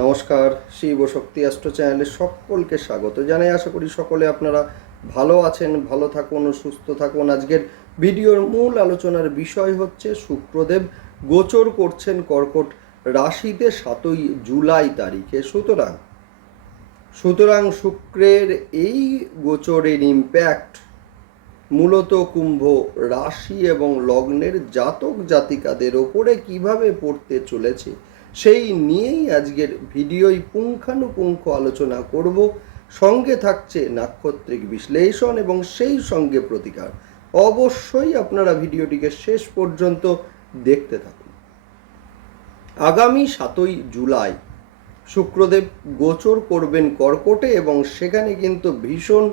নমস্কার, শিব শক্তি অ্যাস্ট্রো চ্যানেলে সকলকে স্বাগত জানাই। আশা করি সকলে আপনারা ভালো আছেন, ভালো থাকুন, সুস্থ থাকুন। আজকের ভিডিওর মূল আলোচনার বিষয় হচ্ছে, শুক্রদেব গোচর করছেন কর্কট রাশিতে সাতই জুলাই তারিখে। সুতরাং সুতরাং শুক্রের এই গোচরের ইম্প্যাক্ট মূলত কুম্ভ রাশি এবং লগ্নের জাতক জাতিকাদের ওপরে কীভাবে পড়তে চলেছে সেই নিয়েই আজকের ভিডিওই পুঙ্খানুপুঙ্খ আলোচনা করব। সঙ্গে থাকছে নাক্ষত্রিক বিশ্লেষণ এবং সেই সঙ্গে প্রতিকার। অবশ্যই আপনারা ভিডিওটিকে শেষ পর্যন্ত দেখতে থাকুন। আগামী সাতই জুলাই শুক্রদেব গোচর করবেন কর্কটে এবং সেখানে কিন্তু ভীষণ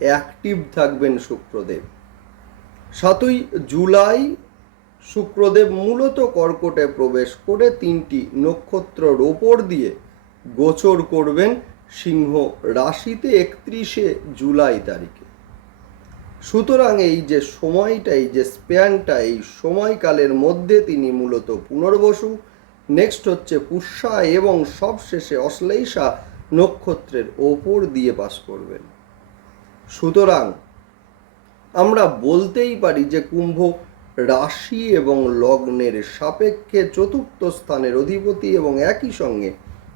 অ্যাক্টিভ থাকবেন শুক্রদেব। সাতই জুলাই শুক্রদেব মূলত কর্কটে প্রবেশ করে তিনটি নক্ষত্রর ওপর দিয়ে গোচর করবেন সিংহ রাশিতে একত্রিশে জুলাই তারিখে। সুতরাং এই যে সময়টা, এই যে স্প্যানটা, এই সময়কালের মধ্যে তিনি মূলত পুনর্বসু। নেক্সট হচ্ছে পুষ্যা এবং সবশেষে অশ্লেষা নক্ষত্রের ওপর দিয়ে পাস করবেন। সুতরাং আমরা বলতেই পারি যে কুম্ভ রাশি এবং লগ্নের সাপেক্ষে চতুর্থ স্থানের অধিপতি এবং একই সঙ্গে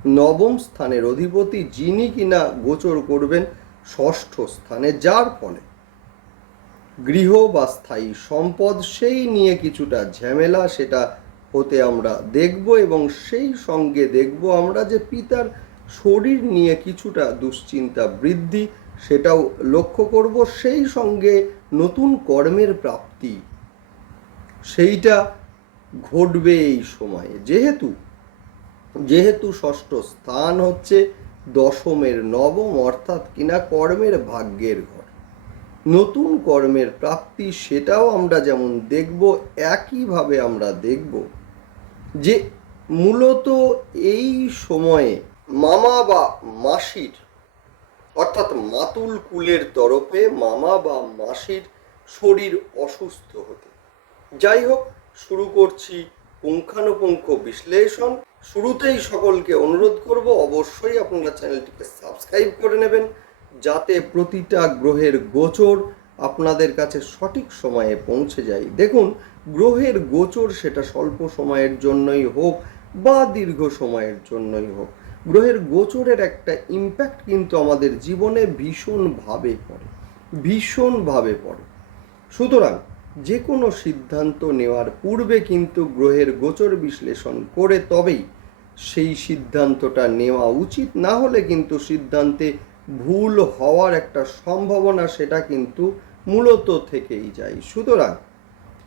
নবম স্থানের অধিপতি যিনি কিনা গোচর করবেন ষষ্ঠ স্থানে, যার ফলে গৃহ বা স্থায়ী সম্পদ সেই নিয়ে কিছুটা ঝামেলা সেটা হতে আমরা দেখব এবং সেই সঙ্গে দেখব আমরা যে পিতার শরীর নিয়ে কিছুটা দুশ্চিন্তা বৃদ্ধি সেটাও লক্ষ্য করব। সেই সঙ্গে নতুন কর্মের প্রাপ্তি সেইটা ঘটবে এই সময়ে। যেহেতু যেহেতু ষষ্ঠ স্থান হচ্ছে দশমের নবম, অর্থাৎ কিনা কর্মের ভাগ্যের ঘর। নতুন কর্মের প্রাপ্তি, সেটাও আমরা যেমন দেখব, একইভাবে আমরা দেখব যে মূলত এই সময়ে মামা বা মাসির, অর্থাৎ মাতুল কুলের তরফে মামা বা মাসির শরীর অসুস্থ হতে যাই হোক শুরু করছি পুঙ্খানুপুঙ্খ বিশ্লেষণ। শুরুতেই সকলকে অনুরোধ করব, অবশ্যই আপনারা চ্যানেলটিকে সাবস্ক্রাইব করে নেবেন, যাতে প্রতিটা গ্রহের গোচর আপনাদের কাছে সঠিক সময়ে পৌঁছে যায়। দেখুন, গ্রহের গোচর সেটা স্বল্প সময়ের জন্যই হোক বা দীর্ঘ সময়ের জন্যই হোক। গ্রহের গোচরের একটা ইম্প্যাক্ট কিন্তু আমাদের জীবনে ভীষণভাবে পড়ে ভীষণভাবে পড়ে। সুতরাং যে কোনো সিদ্ধান্ত নেওয়ার পূর্বে কিন্তু গ্রহের গোচর বিশ্লেষণ করে তবেই সেই সিদ্ধান্তটা নেওয়া উচিত। না হলে কিন্তু সিদ্ধান্তে ভুল হওয়ার একটা সম্ভাবনা সেটা কিন্তু মূলত থেকেই যায়। সুতরাং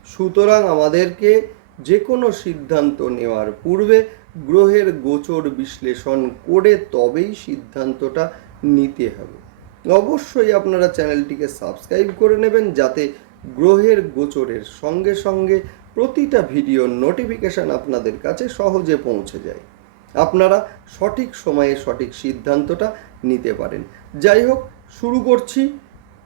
সুতরাং আমাদেরকে যে কোনো সিদ্ধান্ত নেওয়ার পূর্বে গ্রহের গোচর বিশ্লেষণ করে তবেই সিদ্ধান্তটা নিতে হবে। অবশ্যই আপনারা চ্যানেলটিকে সাবস্ক্রাইব করে নেবেন যাতে গ্রহের গোচরের সঙ্গে সঙ্গে প্রতিটা ভিডিওর নোটিফিকেশান আপনাদের কাছে সহজে পৌঁছে যায়। আপনারা সঠিক সময়ে সঠিক সিদ্ধান্তটা নিতে পারেন। যাই হোক, শুরু করছি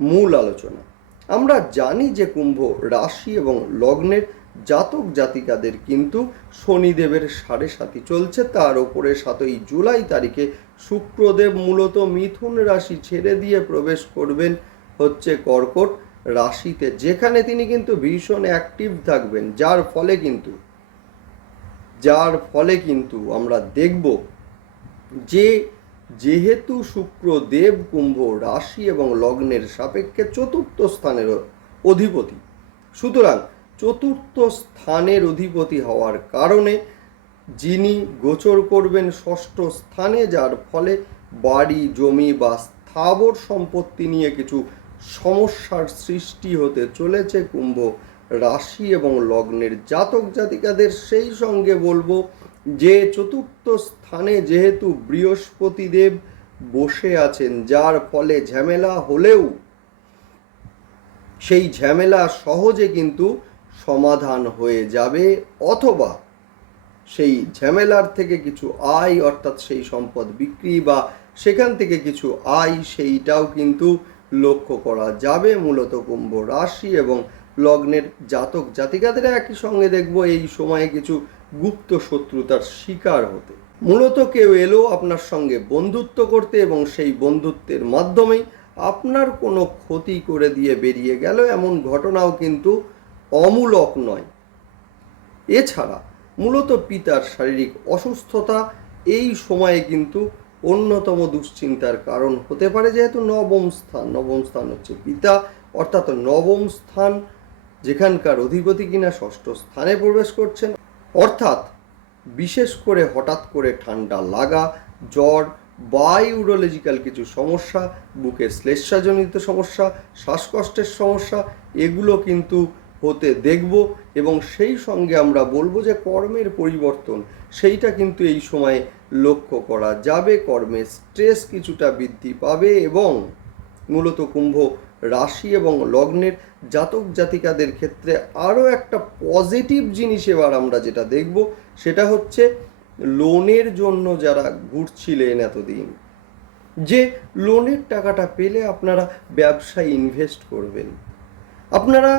মূল আলোচনা। আমরা জানি যে কুম্ভ রাশি এবং লগ্নের জাতক জাতিকাদের কিন্তু শনিদেবের সাড়ে সাতি চলছে। তার ওপরে সাতই জুলাই তারিখে শুক্রদেব মূলত মিথুন রাশি ছেড়ে দিয়ে প্রবেশ করবেন, হচ্ছে কর্কট। রাশিতে, যেখানে তিনি কিন্তু ভীষণ অ্যাক্টিভ থাকবেন, যার ফলে কিন্তু, যার ফলে কিন্তু আমরা দেখব যে যেহেতু শুক্র দেব কুম্ভ রাশি এবং লগ্নের সাপেক্ষে চতুর্থ স্থানের অধিপতি, সুতরাং চতুর্থ স্থানের অধিপতি হওয়ার কারণে যিনি গোচর করবেন ষষ্ঠ স্থানে, যার ফলে বাড়ি, জমি বা স্থাবর সম্পত্তি নিয়ে কিছু সমস্যার সৃষ্টি হতে চলেছে কুম্ভ রাশি এবং লগ্নের জাতক জাতিকাদের সেই সঙ্গে বলব যে চতুর্থ স্থানে যেহেতু বৃহস্পতি দেব বসে আছেন, যার ফলে ঝামেলা হলেও সেই ঝামেলা সহজে কিন্তু সমাধান হয়ে যাবে অথবা সেই ঝামেলার থেকে কিছু আয় অর্থাৎ সেই সম্পদ বিক্রি বা সেখান থেকে কিছু আয় সেইটাও কিন্তু লক্ষ্য করা যাবে। মূলত কুম্ভ রাশি এবং লগ্নের জাতক জাতিকাদের একই সঙ্গে দেখব এই সময়ে কিছু গুপ্ত শত্রুতার শিকার হতে। মূলত কেউ এলো আপনার সঙ্গে বন্ধুত্ব করতে এবং সেই বন্ধুত্বের মাধ্যমেই আপনার কোনো ক্ষতি করে দিয়ে বেরিয়ে গেল। এমন ঘটনাও কিন্তু অমূলক নয়। এছাড়া মূলত পিতার শারীরিক অসুস্থতা এই সময়ে কিন্তু অন্যতম দুশ্চিন্তার কারণ হতে পারে যেহেতু নবম স্থান। নবম স্থান হচ্ছে পিতা, অর্থাৎ নবম স্থান যেখানকার অধিপতি কিনা ষষ্ঠ স্থানে প্রবেশ করছেন। অর্থাৎ বিশেষ করে হঠাৎ করে ঠান্ডা লাগা, জ্বর বা ইউরোলজিক্যাল কিছু সমস্যা, বুকের শ্লেষ্মাজনিত সমস্যা, শ্বাসকষ্টের সমস্যা, এগুলো কিন্তু হতে দেখব এবং সেই সঙ্গে আমরা বলব যে কর্মের পরিবর্তন, সেইটা কিন্তু এই সময়ে লক্ষ্য করা যাবে। কর্মে স্ট্রেস কিছুটা বৃদ্ধি পাবে এবং মূলত কুম্ভ রাশি এবং লগ্নের জাতক জাতিকাদের ক্ষেত্রে আরও একটা পজিটিভ জিনিস এবার আমরা যেটা দেখব, সেটা হচ্ছে লোনের জন্য যারা ঘুরছিলেন এতদিন, যে লোনের টাকাটা পেলে আপনারা ব্যবসায় ইনভেস্ট করবেন। আপনারা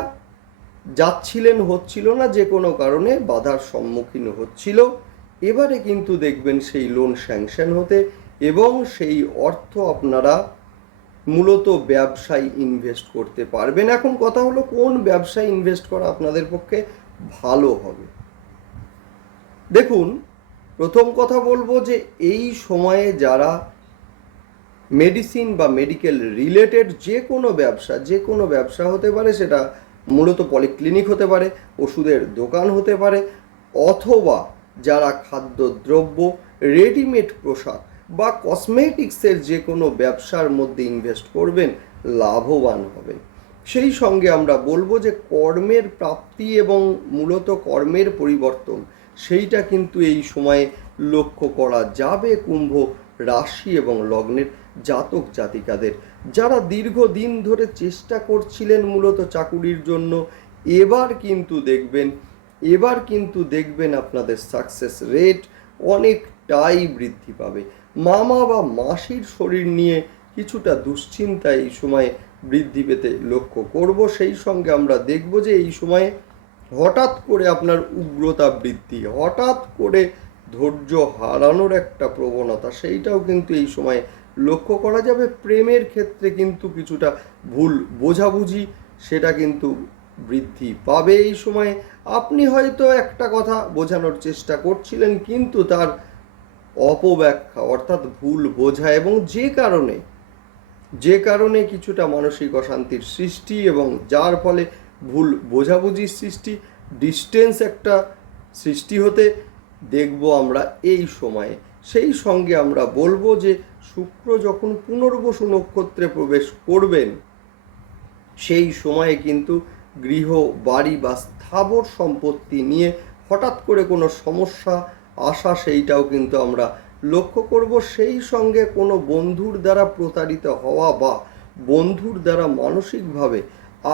যাচ্ছিলেন হচ্ছিল না, যে কোনো কারণে বাধার সম্মুখীন হচ্ছিল। এবারে কিন্তু দেখবেন সেই লোন স্যাংশন হতে এবং সেই অর্থ আপনারা মূলত ব্যবসায় ইনভেস্ট করতে পারবেন। এখন কথা হলো কোন ব্যবসায় ইনভেস্ট করা আপনাদের পক্ষে ভালো হবে? দেখুন, প্রথম কথা বলব যে এই সময়ে যারা মেডিসিন বা মেডিকেল রিলেটেড যে কোনো ব্যবসা যে কোনো ব্যবসা হতে পারে, সেটা মূলত পলিক্লিনিক হতে পারে, ওষুধের দোকান হতে পারে, অথবা যারা খাদ্যদ্রব্য রেডিমেড পোশাক বা কসমেটিক্সের যে কোনো ব্যবসার মধ্যে ইনভেস্ট করবেন, লাভবান হবেন। সেই সঙ্গে আমরা বলব যে কর্মের প্রাপ্তি এবং মূলত কর্মের পরিবর্তন, সেইটা কিন্তু এই সময়ে লক্ষ্য করা যাবে কুম্ভ রাশি এবং লগ্নের জাতক জাতিকাদের। যারা দীর্ঘদিন ধরে চেষ্টা করছিলেন মূলত চাকুরির জন্য, এবার কিন্তু দেখবেন এবার কিন্তু দেখবেন আপনাদের সাকসেস রেট অনেকটাই বৃদ্ধি পাবে। মামা বা মাসির শরীর নিয়ে কিছুটা দুশ্চিন্তা এই সময়ে বৃদ্ধি পেতে লক্ষ্য করব। সেই সঙ্গে আমরা দেখব যে এই সময়ে হঠাৎ করে আপনার উগ্রতা বৃদ্ধি, হঠাৎ করে ধৈর্য হারানোর একটা প্রবণতা, সেইটাও কিন্তু এই সময়ে লক্ষ্য করা যাবে। প্রেমের ক্ষেত্রে কিন্তু কিছুটা ভুল বোঝাবুঝি, সেটা কিন্তু বৃদ্ধি পাবে এই সময়ে। আপনি হয়তো একটা কথা বোঝানোর চেষ্টা করছিলেন, কিন্তু তার অপব্যাখ্যা অর্থাৎ ভুল বোঝা এবং যে কারণে যে কারণে কিছুটা মানসিক অশান্তির সৃষ্টি এবং যার ফলে ভুল বোঝাবুঝির সৃষ্টি, ডিস্টেন্স একটা সৃষ্টি হতে দেখব আমরা এই সময়ে। সেই সঙ্গে আমরা বলব যে শুক্র যখন পুনর্বসু নক্ষত্রে প্রবেশ করবেন, সেই সময়ে কিন্তু গৃহ, বাড়ি বা স্থাবর সম্পত্তি নিয়ে হঠাৎ করে কোনো সমস্যা আসা সেইটাও কিন্তু আমরা লক্ষ্য করব। সেই সঙ্গে কোনো বন্ধুর দ্বারা প্রতারিত হওয়া বা বন্ধুর দ্বারা মানসিকভাবে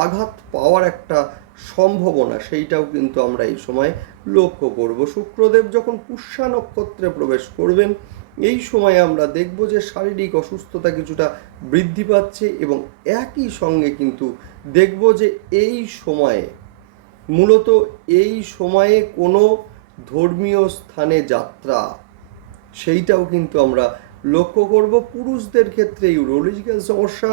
আঘাত পাওয়ার একটা সম্ভাবনা, সেইটাও কিন্তু আমরা এই সময় লক্ষ্য করব। শুক্রদেব যখন পুষ্যা নক্ষত্রে প্রবেশ করবেন এই সময় আমরা দেখব যে শারীরিক অসুস্থতা কিছুটা বৃদ্ধি পাচ্ছে এবং একই সঙ্গে কিন্তু দেখব যে এই সময়ে, মূলত এই সময়ে কোনো ধর্মীয় স্থানে যাত্রা, সেইটাও কিন্তু আমরা লক্ষ্য করব। পুরুষদের ক্ষেত্রে ইউরোলজিক্যাল সমস্যা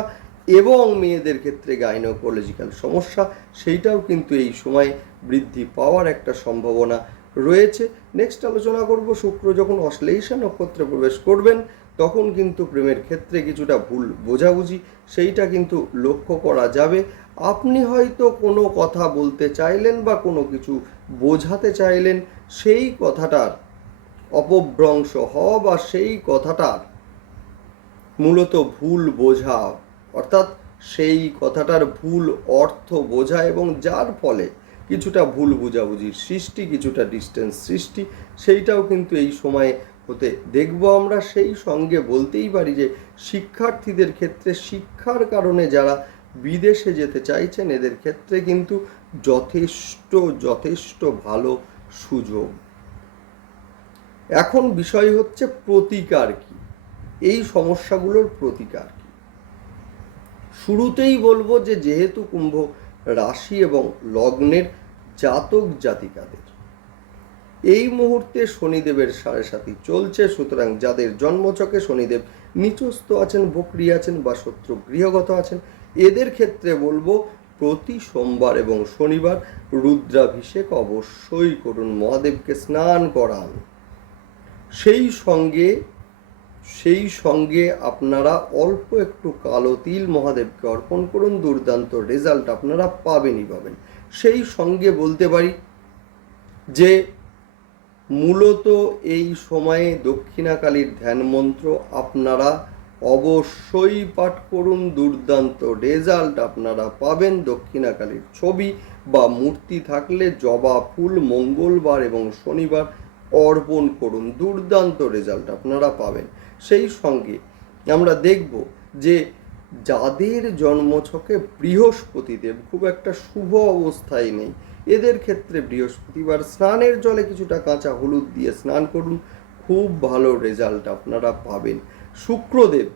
এবং মেয়েদের ক্ষেত্রে গাইনোকোলজিক্যাল সমস্যা, সেইটাও কিন্তু এই সময়ে বৃদ্ধি পাওয়ার একটা সম্ভাবনা রয়েছে। নেক্সট আলোচনা করব, শুক্র যখন অশ্লেষা নক্ষত্রে প্রবেশ করবেন, তখন কিন্তু প্রেমের ক্ষেত্রে কিছুটা ভুল বোঝাবুঝি, সেইটা কিন্তু লক্ষ্য করা যাবে। আপনি হয়তো কোনো কথা বলতে চাইলেন বা কোনো কিছু বোঝাতে চাইলেন, সেই কথাটার অপভ্রংশ হওয়া বা সেই কথাটার মূলত ভুল বোঝা, অর্থাৎ সেই কথাটার ভুল অর্থ বোঝা এবং যার ফলে কিছুটা ভুল বোঝাবুঝির সৃষ্টি কিছুটা ডিস্টেন্স সৃষ্টি, সেইটাও কিন্তু এই সময়ে হতে দেখব আমরা। সেই সঙ্গে বলতেই পারি যে, শিক্ষার্থীদের ক্ষেত্রে শিক্ষার কারণে যারা বিদেশে যেতে চাইছেন, এদের ক্ষেত্রে কিন্তু যথেষ্ট যথেষ্ট ভালো সুযোগ। এখন বিষয় হচ্ছে প্রতিকার কি? এই সমস্যাগুলোর প্রতিকার কি? শুরুতেই বলব যে, যেহেতু কুম্ভ রাশি এবং লগ্নের জাতক জাতিকাদের। এই মুহূর্তে শনিদেবের সাড়ে সাথী চলছে, সুতরাং যাদের জন্মচকে শনিদেব নিচস্থ আছেন, বকরি আছেন বা শত্রু গৃহগত আছেন, এদের ক্ষেত্রে বলব প্রতি সোমবার এবং শনিবার রুদ্রাভিষেক অবশ্যই করুন। মহাদেবকে স্নান করান। সেই সঙ্গে সেই সঙ্গে আপনারা অল্প একটু কালো তিল মহাদেবকে অর্পণ করুন, দুর্দান্ত রেজাল্ট আপনারা পাবেনই পাবেন। সেই সঙ্গে বলতে পারি যে, মূলত এই সময়ে দক্ষিণাকালীর ধ্যান মন্ত্র আপনারা অবশ্যই পাঠ করুন, দুর্দান্ত রেজাল্ট আপনারা পাবেন দক্ষিণাকালীর ছবি বা মূর্তি থাকলে জবা ফুল মঙ্গলবার এবং শনিবার অর্পণ করুন, দুর্দান্ত রেজাল্ট আপনারা পাবেন। সেই সঙ্গে আমরা দেখব যে যাদের জন্মছকে বৃহস্পতিদেব খুব একটা শুভ অবস্থায় নেই। এদের ক্ষেত্রে বৃহস্পতিবার স্নানের জলে কিছুটা কাঁচা হলুদ দিয়ে স্নান করুন, খুব ভালো রেজাল্ট আপনারা পাবেন। শুক্রদেব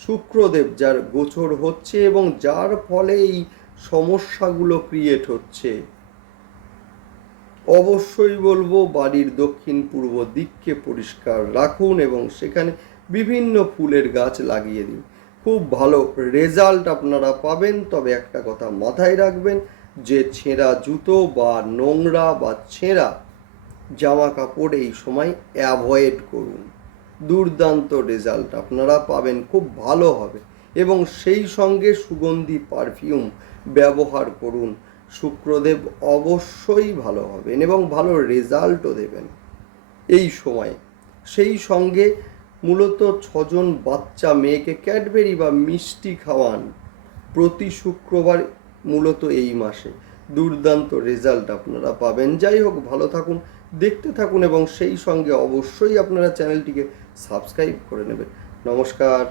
শুক্রদেব যার গোচর হচ্ছে এবং যার ফলে এই সমস্যাগুলো ক্রিয়েট হচ্ছে। অবশ্যই বলব বাড়ির দক্ষিণ পূর্ব দিককে পরিষ্কার রাখুন এবং সেখানে বিভিন্ন ফুলের গাছ লাগিয়ে দিন। খুব ভালো রেজাল্ট আপনারা পাবেন, তবে একটা কথা মাথায় রাখবেন, যে ছেঁড়া জুতো বা নোংরা বা ছেঁড়া জামা কাপড় এই সময় অ্যাভয়েড করুন। দুর্দান্ত রেজাল্ট আপনারা পাবেন, খুব ভালো হবে। এবং সেই সঙ্গে সুগন্ধি পারফিউম ব্যবহার করুন। শুক্রদেব অবশ্যই ভালো হবেন এবং ভালো রেজাল্টও দেবেন। এই সময়ে, সেই সঙ্গে মূলত ছজন বাচ্চা মেয়েকে ক্যাডবেরি বা মিষ্টি খাওয়ান প্রতি শুক্রবার মূলত এই মাসে। দুর্দান্ত রেজাল্ট আপনারা পাবেন। যাই হোক, ভালো থাকুন, দেখতে থাকুন এবং সেই সঙ্গে অবশ্যই আপনারা চ্যানেলটিকে সাবস্ক্রাইব করে নেবেন। নমস্কার।